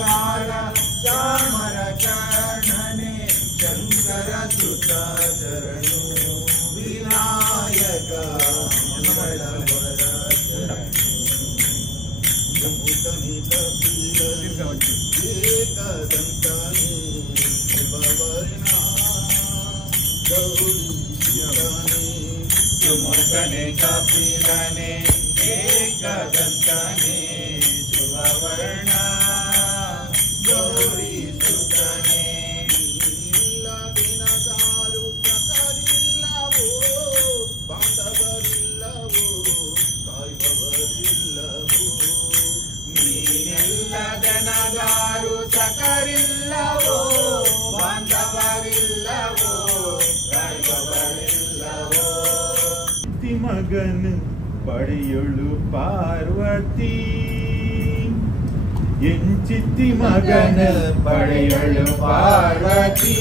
ओंकार चामर चरणने शंकर सुत चरणो विनायक मंगल वर जमुतमित एकदंतने शिववर्णा गौरी सुमुखने कपिलने एकदंतने शुभवर्णा गौरी सुतने ಇಲ್ಲದಿನದಾರು ಪ್ರಕರಿಲ್ಲವೋ ಬಾಂಧವರಿಲ್ಲವೋ ಕಾಯುವವರಿಲ್ಲವೋ ನೀನೆಲ್ಲದನದಾರು ಸಕರಿಲ್ಲವೋ ಬಾಂಧವರಿಲ್ಲವೋ ಕಾಯುವವರಿಲ್ಲವೋ ಮಗನ್ ಪಡೆಯಳು ಪಾರ್ವತಿ ಎಂಚಿತ್ತಿ ಮಗನ ಪಡೆಯಳು ಪಾರ್ವತಿ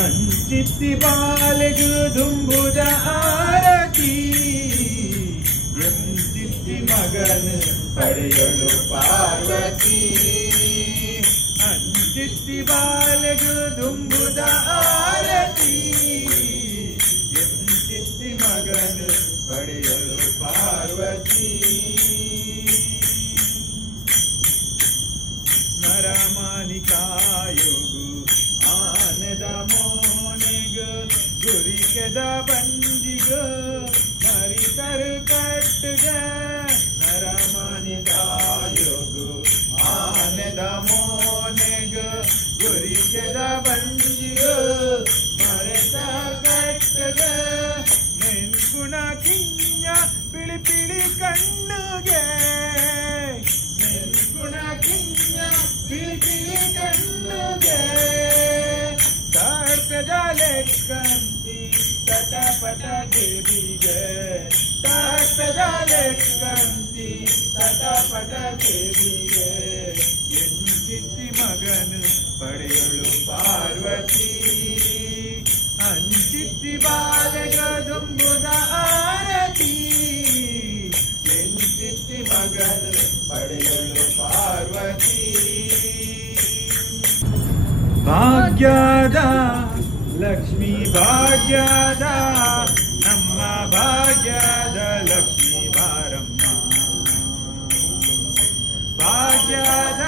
ಅಂಚಿತ್ತಿ ಬಾಲೆಗು ದುಂಬುದ ಆರತಿ ಎಂಚಿತ್ತಿ ಮಗನ ಪಡೆಯಳು ಪಾರ್ವತಿ ಅಂಚಿತ್ತಿ ಬಾಲೆಗು ದುಂಬುದ ಆರತಿ ಎಂಚಿತ್ತಿ ಮಗನ ಪಡೆಯಳು ಪಾರ್ವತಿ ನರಮಾನಿಕಾಯೋಗು ಆನದ ಮೋನೆಗ ಗುರಿಕೆದ ಬಂದಿಗ ಮರಿತರು ಕಟ್ಟಗ ನರಮಾನಿಕಾಯೋಗು ಆನದ ಮೋನೆಗ ಗುರಿಕೆದ ಬಂದಿಗ ಮರೆತ ಕಟ್ಟಗ ನೆನ್ಗುಣ ಕಿಂಜ ಪಿಳಿ ಪಿಳಿ ಕಣ್ಣುಗೆ ನೆನ್ಗುಣ ಕಿಂಜ ಪಿಳಿ ಪಿಳಿ ಕಣ್ಣುಗೆ ತಾಡ್ಪದ ಲೆಕ್ಕಂತಿ ತಟಪಟ ದೇವಿಗೆ ತಾಡ್ಪದ ಲೆಕ್ಕಂತಿ ತಟಪಟ ದೇವಿಗೆ ಎಂಚಿತ್ತಿ ಮಗನು ಪಡೆಯಳು ಪಾರ್ವತಿ ಅಂಚಿತ್ತಿ ಬಾಲೆಗ ದುಂಬುದ ಆರತಿ ಎಂಚಿತ್ತಿ ಮಗನು ಪಡೆಯಲು ಪಾರ್ವತಿ ಭಾಗ್ಯದ ಲಕ್ಷ್ಮೀ ಭಾಗ್ಯದ ನಮ್ಮ ಭಾಗ್ಯದ ಲಕ್ಷ್ಮೀ ಬಾರಮ್ಮ ಭಾಗ್ಯದ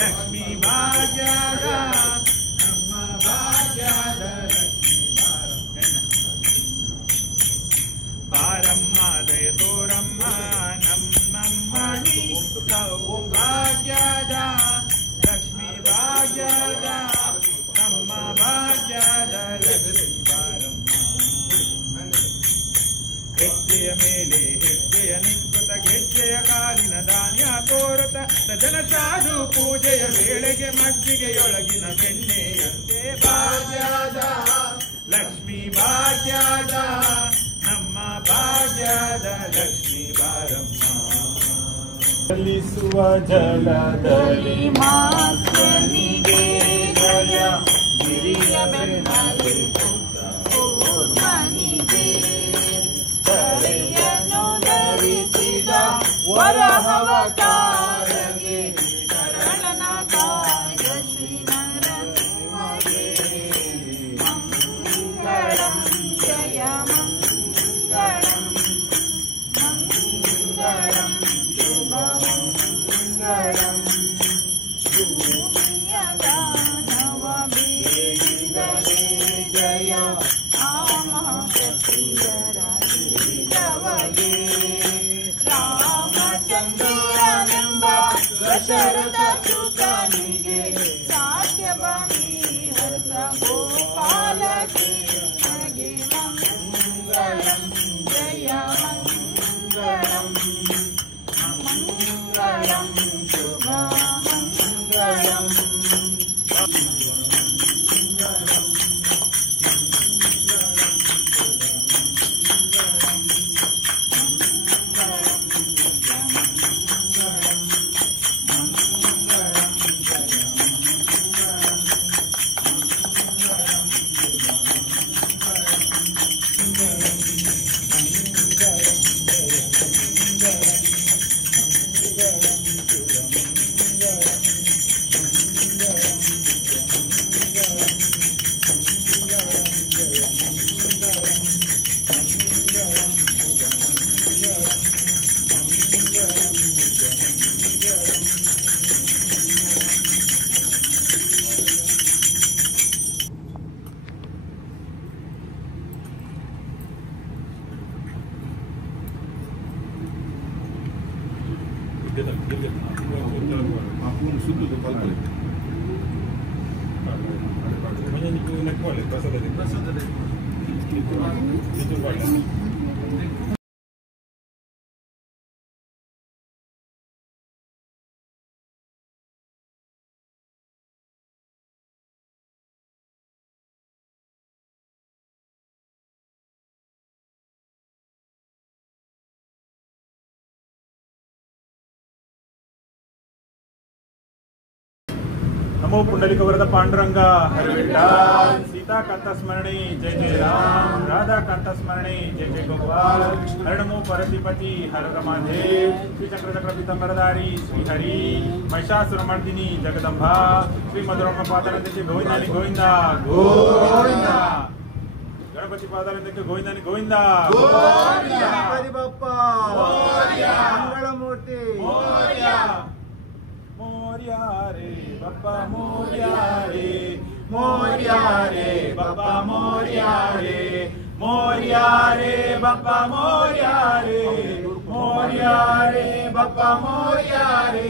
ಲಕ್ಷ್ಮೀ ಭಾಗ್ಯದ ನಮ್ಮ ಭಾಗ್ಯದ ಲಕ್ಷ್ಮೀ ಬಾರಮ್ಮ ದಯ ತೋರಮ್ಮ ನಮ್ಮಮ್ಮ ಓಂ ಭಾಗ್ಯದ ಲಕ್ಷ್ಮೀ ಭಾಗ್ಯದ ನಮ್ಮ ಭಾಗ್ಯದ ಲಕ್ಷ್ಮೀ ಬಾರಮ್ಮ ಹೆಜ್ಜೆಯ ಮೇಲೆ ಹೆಜ್ಜೆಯ ನಿಕ್ಕುತ್ತ ಗೆಜ್ಜೆಯ ಕಾಲಿನ ಧಾನ್ಯ ತೋರುತ್ತ ಸಜನ ಸಾಧು ಪೂಜೆಯ ವೇಳೆಗೆ ಮಜ್ಜಿಗೆಯೊಳಗಿನ ಬೆಣ್ಣೆಯಂತೆ ಭಾಗ್ಯದ ಲಕ್ಷ್ಮೀ ಭಾಗ್ಯದ ನಮ್ಮ ಭಾಗ್ಯದ ಲಕ್ಷ್ಮೀ ಬಾರಮ್ಮ ಚಲಿಸುವ ಜಲದಲ್ಲಿ ಮಾತ್ರನಿಗೆ ಜಯ ಗಿರಿಯ ಬೆನ್ನಲಿ ಕೂರ್ಮನಿಗೆ ತಲೆಯನ್ನು ಧರಿಸಿದ ವರಹವತಾರಗೆ ಶರಣನ ಕಾಯ ಶ್ರೀ ನರಸಿಂಹಗೆ ಮಂಗಳಂ ಜಯ ಮಂಗಳಂ ಮಂಗಳಂ ಶುಭ ಮಂಗಳಂ ಭೂಮಿಯ ದಾನವ ಬೇಡಿದರೆ ಜಯ ಆಮಹತಿಯರವಗೆ ರಾಮಚಂದ್ರನೆಂಬ ದಶರಥ ಸುತನಿಗೆ ಸಾಧ್ಯಭಮಿ ಹರ್ಷ ಗೋಪಾಲ ಕೃಷ್ಣಗೆ ಮಂಗಳಂ ಜಯ ಮಂಗಳಂ ಮಂಗಳಂ ಶುಭ ಮಂಗಳಂ sudah kalau mana ni pun nak kuat pasal tadi itu kuat नमो पुंडलिक वरद पांडुरंग हरि विठ्ठल सीता कांता स्मरणे जय जय राम राधा कांता स्मरणे जय जय गोपाल हर नमो परतिपति हर रमादेव श्री चक्र चक्र पीतांबरधारी श्री हरि महिषासुरमर्दिनी जगदंबा श्री मधुरम पादालंदಕ್ಕೆ ಗೋವಿಂದಾನಿ ಗೋವಿಂದ ಗೋವಿಂದ गणपति पादालंदಕ್ಕೆ ಗೋವಿಂದಾನಿ ಗೋವಿಂದ ಗೋವಿಂದ ಗಣಪತಿ ಬಪ್ಪ ಮೋರ್ಯ ಮಂಗಳಮೂರ್ತಿ ಮೋರ್ಯ मोरिया रे बप्पा मोरिया रे मोरिया रे बप्पा मोरिया रे मोरिया रे बप्पा मोरिया रे मोरिया रे बप्पा मोरिया रे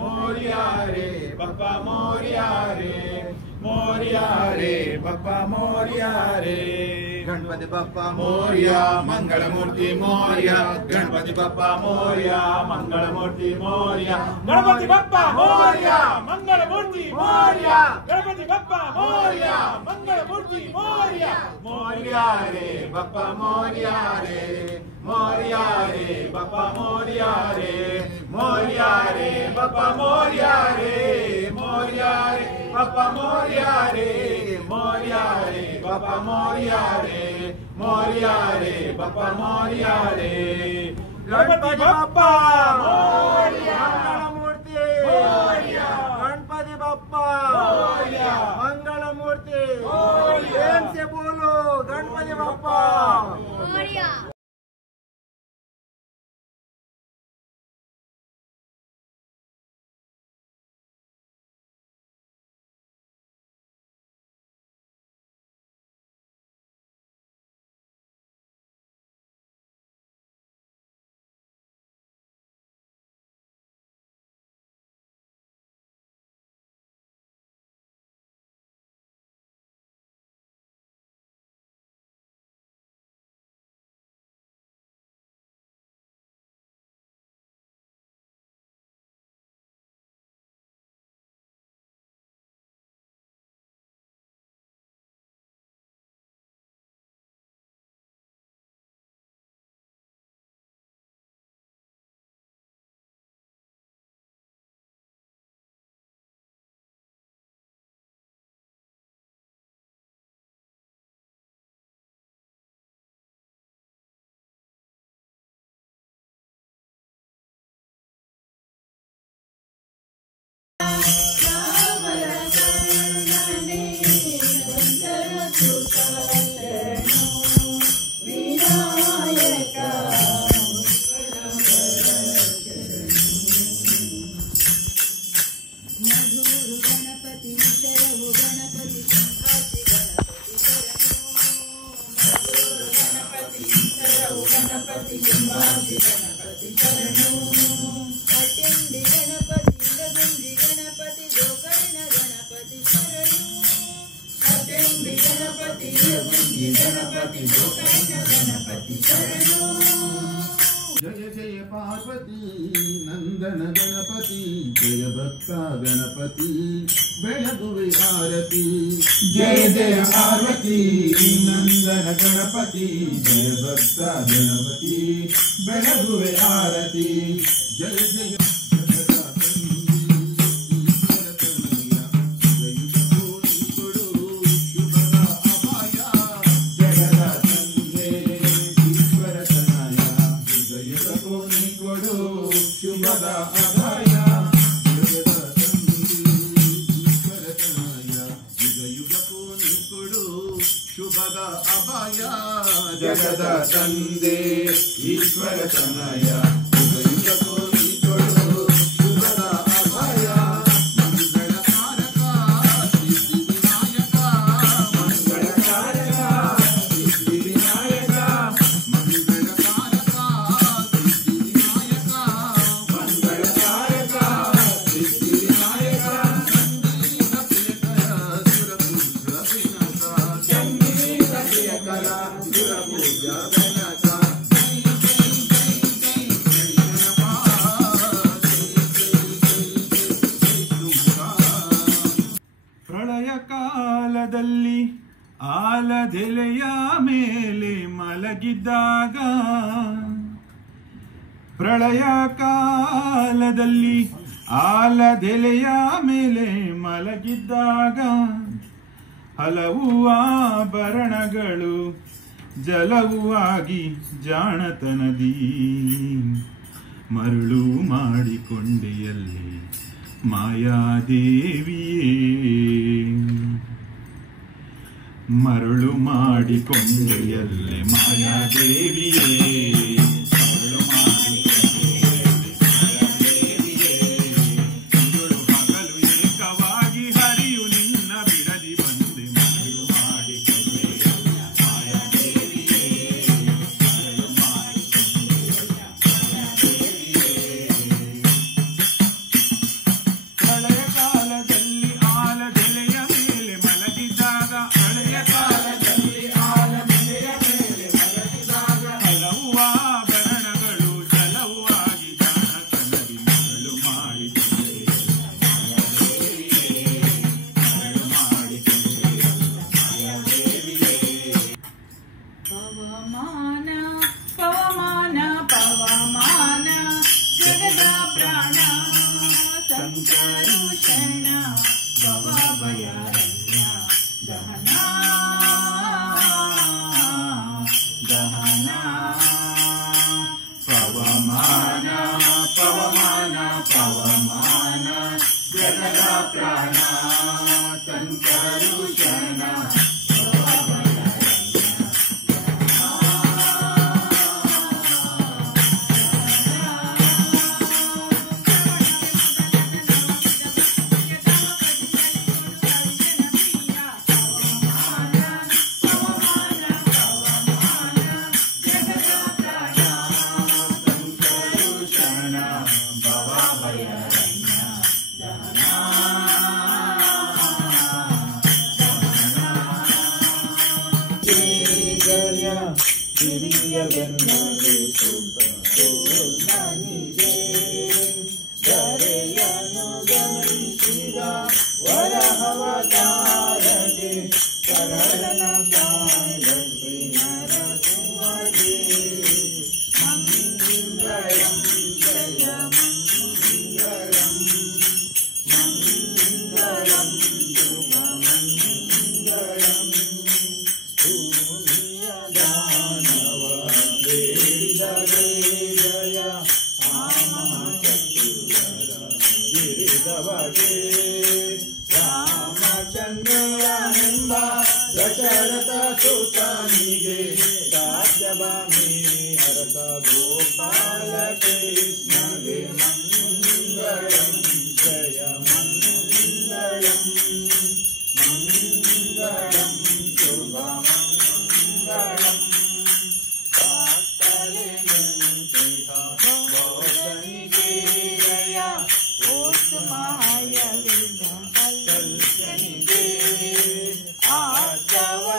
मोरिया रे बप्पा मोरिया रे मोरिया रे बप्पा मोरिया रे गणपति बप्पा मोरिया मंगलमूर्ति मोरिया गणपति बप्पा मोरिया मंगलमूर्ति मोरिया गणपति बप्पा मोरिया मंगलमूर्ति मोरिया गणपति बप्पा मोरिया मंगलमूर्ति मोरिया मोरिया रे बप्पा मोरिया रे मोरिया रे बप्पा मोरिया रे मोरिया रे बप्पा मोरिया रे मोरिया रे बप्पा मोरिया रे मोरिया रे बप्पा मोरिया रे मोरिया रे बप्पा मोरिया रे गणपति बप्पा मोरिया मंगलमूर्ति मोरिया गणपति बप्पा मोरिया मंगलमूर्ति प्रेम से बोलो गणपति बप्पा मोरिया जय जय पार्वती नंदन गणपति जय भक्ता गणपति बेळगुवे आरती जय जय पार्वती नंदन गणपति जय भक्ता गणपति बेळगुवे आरती जय जय जगद ತಂದೆ ಈಶ್ವರ ತನಯ ಯುಗಯುಗಕ್ಕೂ ನೀಕೊಡು ಶುಭದ ಅಭಯ ಮಂಗಳಕಾರಕ ಸಿದ್ಧಿ ವಿನಾಯಕ ಮಂಗಳಕಾರಕ ಸಿದ್ಧಿ ವಿನಾಯಕ ಮಂಗಳಕಾರಕ ಸಿದ್ಧಿ ವಿನಾಯಕ ಮಂಗಳಕಾರಕ ಆಲದೆಲೆಯ ಮೇಲೆ ಮಲಗಿದ್ದಾಗ ಪ್ರಳಯ ಕಾಲದಲ್ಲಿ ಆಲದೆಲೆಯ ಮೇಲೆ ಮಲಗಿದ್ದಾಗ ಹಲವು ಆಭರಣಗಳು ಜಲವೂ ಆಗಿ ಜಾಣತನದಿ ಮರಳು ಮಾಡಿಕೊಂಡೆಯಲ್ಲಿ ಮಾಯಾದೇವಿಯೇ ಮರಳು ಮಾಡಿಕೊಂಡೆಯಲ್ಲಿ ಮಾಯಾದೇವಿಯೇ ಮರಳು ಮಾಡಿಕೊಂಡೆಯಲ್ಲಿ ಮಾಯಾದೇವಿಯೇ ಇರುಳು ಹಗಲು ಏಕವಾಗಿ ಹರಿಯು ನಿನ್ನ ಬಿಡದಿ ಬಂದೆ ಮರಳು ಮಾಡಿಕೊಂಡೆಯಲ್ಲಿ ಮಾಯಾದೇವಿಯೇ ಮರಳು ಮಾಡಿಕೊಂಡೆಯಲ್ಲಿ ಪ್ರಳಯ ಕಾಲದಲ್ಲಿ ಆಲದೆಲೆಯ ಮೇಲೆ ಮಲಗಿದ್ದಾಗ ಹಲವು ಆಭರಣಗಳು ಜಲವು ಆಗಿ ಜಾಣತನದಿ ಮರಳು ಮಾಡಿಕೊಂಡೆಯಲ್ಲಿ ಪವಮಾನ ಪವಮಾನ ಪವಮಾನ ಜಗದ ಪ್ರಾಣ ಸಂಕರುಷಣ ಭವಭಯಾರಣ್ಯ ದಹನ ದಹನ ಪವಮಾನ ಪವಮಾನ ಪವಮಾನ ಜಗದ ಪ್ರಾಣ ಸಂಕರುಷಣ ದರೆಯನು ಗಮನಿಸಿದ ವರಹವತಾರಗೆ ಕರಳನ ಕಾಯಸಿ ನರಸುವಗೆ ಮಂಗಳಂ ಜಯ ಮಂಗಳಂ ಮಂಗಳಂ ಶುಭ ಮಂಗಳಂ ಭೂಮಿಯ ದಾನವ ಬೇಡಿದರೆ ಜಯ ಗಿರಿದವಗೆ ರಾಮಚಂದ್ರನೆಂಬ ದಶರಥ ಸುತನಿಗೆ ಸಾಧ್ಯಭಾಮಿ ಹರತ ಗೋಪಾಲ ಕೃಷ್ಣಗೆ ಮಂಗಳಂ ಜಯ ಮಂಗಳಂ ಮಂಗಳಂ ಶುಭ ಮಂಗಳಂ ಬೋಧನಿಗೆ ಜಯ ಕಲ್ಪನಿಗೆ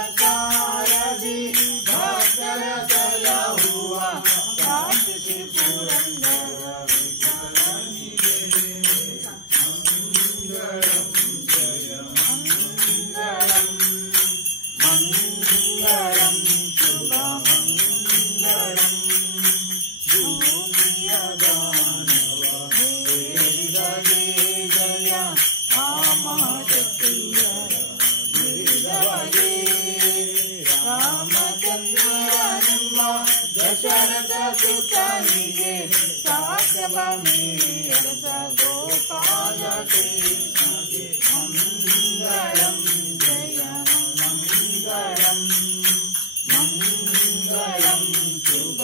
ಆಚವತಾರದಿ ಭಕ್ತರ ಸಲಹುವ ಕಾಶಿ ಪುರಂದರ ವಿಠಲನಿಗೆ ಮಂಗಳಂ ಜಯ ಮಂಗಳಂ ಮಂಗಳಂ ಶುಭ ಮಂಗಳಂ ಭೂಮಿಯ ದಾನವ ಬೇಡಿದರೆ ಜಯ ರಾಮಚಂದ್ರರ ಗಿರಿದವಗೆ ರಾಮಚಂದ್ರನೆಂಬ ದಶರಥ ಸುತನಿಗೆ ಸಾಧ್ಯಭಾಮಿ ಹರತ ಗೋಪಾಲ ಕೃಷ್ಣಗೆ ಮಂಗಳಂ ಜಯ ಮಂಗಳಂ ಮಂಗಳಂ ಶುಭ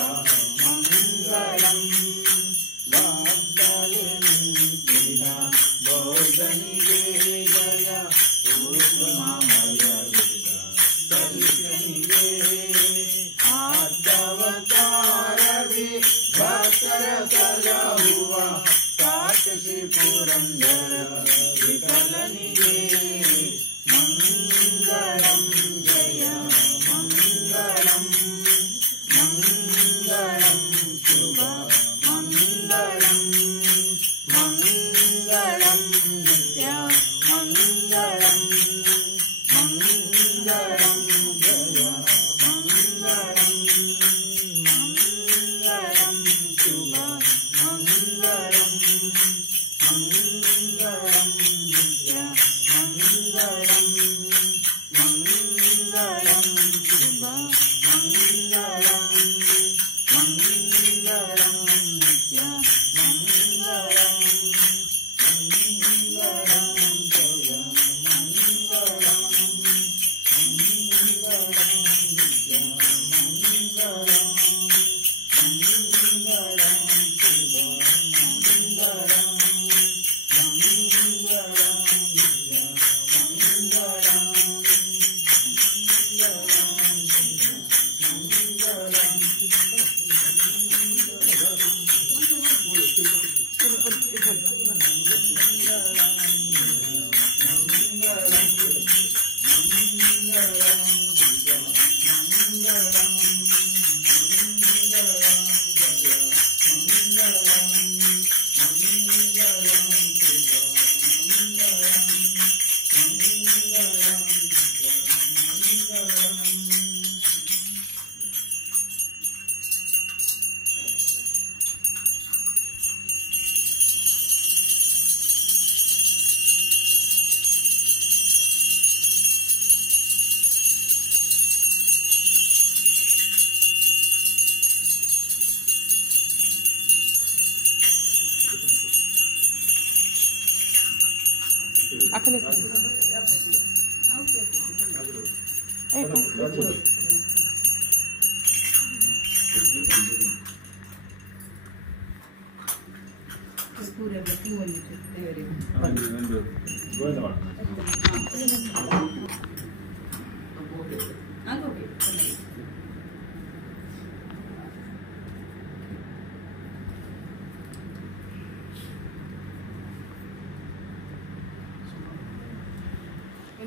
ಮಂಗಳಂ ವಾಗ್ದಾಳಿ ನಿಂತಿದ ಬೋಧನಿಗೆ ಜಯ ಕಲ್ಪನಿಗೆ ಆದವತಾರವಿ ಭಕ್ತರ ಸಲಹುವ ಕಾಶಿ ಪುರಂದರ ವಿಠಲನಿಗೆ ಮಂಗಳಂ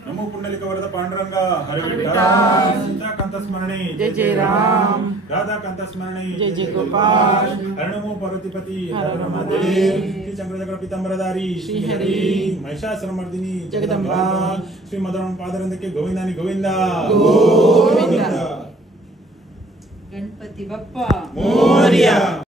नमो पुंडलिक वरद पांडुरंग हरिविठ्ठल सीता कांत स्मरणे जय जय राम राधा कांत स्मरणे जय जय गोपाल हरणमो पार्वतीपति हर महादेव श्री चंद्रचक्र पीतांबरधारी श्री हरि महिषासुरमर्दिनी जगदंबा श्री मदन पादरंद के गोविंदानी गोविंदा गोविंदा गणपति बप्पा मोरया।